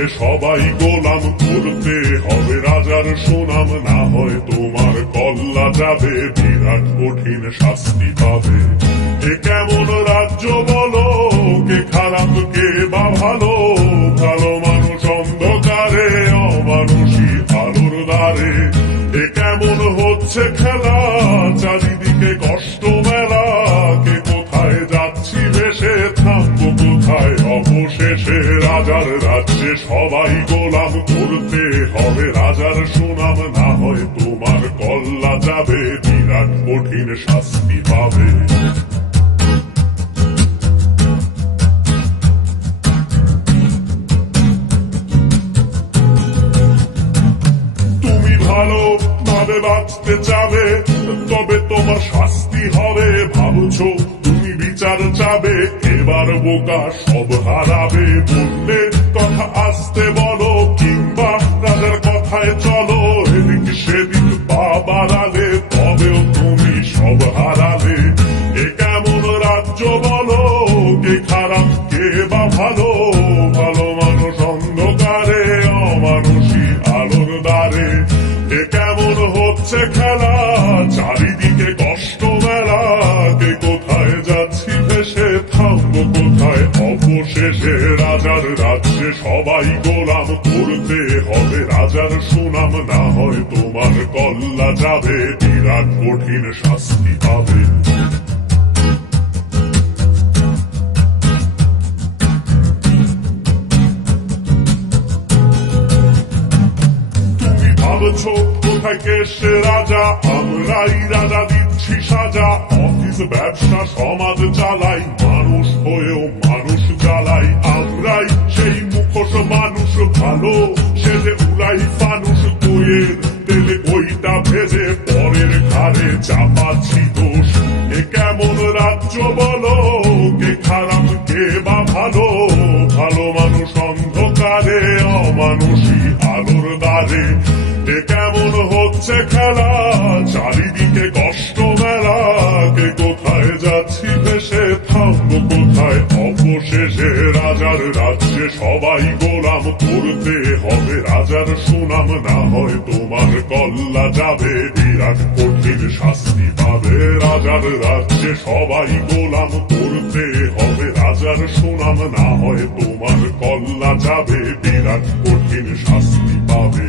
রাজ্যে সবাই গোলাম, করতে হবে রাজার সুনাম, না হয় তোমার কল্লা যাবে, বিরাট কঠিন শাস্তি পাবে। এ কেমন রাজ্য বলো, কে খারাপ কে বা ভালো, ভালো মানুষ অন্ধকারে, অমানুষী আলোর দ্বারে। এ কেমন হচ্ছে খেলা, চারিদিকে কষ্ট মেলা, কে কোথায় যাচ্ছি ভেসে, থামবো কোথায় অবশেষে। রাজার রাজ্যে সবাই গোলাম, করতে হবে রাজার সুনাম, না হয় তোমার কল্লা যাবে, বিরাট কঠিন শাস্তি পাবে। ভালো ভাবে বাঁচতে চাবে, তবে তোমার শাস্তি হবে। ভাবছো তুমি বিচার চাবে, এবার বোকা সব হারাবে। বললে কথা আসতে বলো, কিংবা রাজার কথায় চলো, এদিক সেদিক পা বাড়ালে, তবেও তুমি সব হারাবে। এ কেমন রাজ্য বলো, কে খারাপ কে বা ভালো, ভালো মানুষ অন্ধকারে, অমানুষী আলোর দ্বারে। এ কেমন হচ্ছে খেলা, চারিদিকে কষ্ট মেলা, কে কোথায় যাচ্ছি ভেসে, থামবো কোথায় অবশেষে। রাজার রাজ্যে সবাই গোলাম, করতে হবে রাজার সুনাম, না হয় তোমার কল্লা যাবে, বিরাট কঠিন শাস্তি পাবে। ভাবছো কোথায় কেসে রাজা, আমরাই রাজা দিচ্ছি সাজা। অফিস ব্যবসা সমাজ চালাই, মানুষ হয়েও মানুষ জ্বালাই। আমরাই সেই মুখোশ মানুষ ভালো, সেজে উড়াই ফানুষ দইয়ের তেলে, ওইটা ভেজে পরের ঘাড়ে চাপাচ্ছি দোষ। এ কেমন রাজ্য বলো, কে খারাপ কে বা ভালো, ভালো মানুষ অন্ধকারে, অমানুষী আলোর দ্বারে। এ কেমন হচ্ছে খেলা, চারিদিকে কষ্ট মেলা, কে কোথায় যাচ্ছি ভেসে, থামবো কোথায় অবশেষে। রাজার রাজ্যে সবাই গোলাম, করতে হবে রাজার সুনাম, না হয় তোমার কল্লা যাবে, বিরাট কঠিন শাস্তি পাবে। রাজার রাজ্যে সবাই গোলাম, করতে হবে রাজার সুনাম, না হয় তোমার কল্লা যাবে, বিরাট কঠিন শাস্তি পাবে।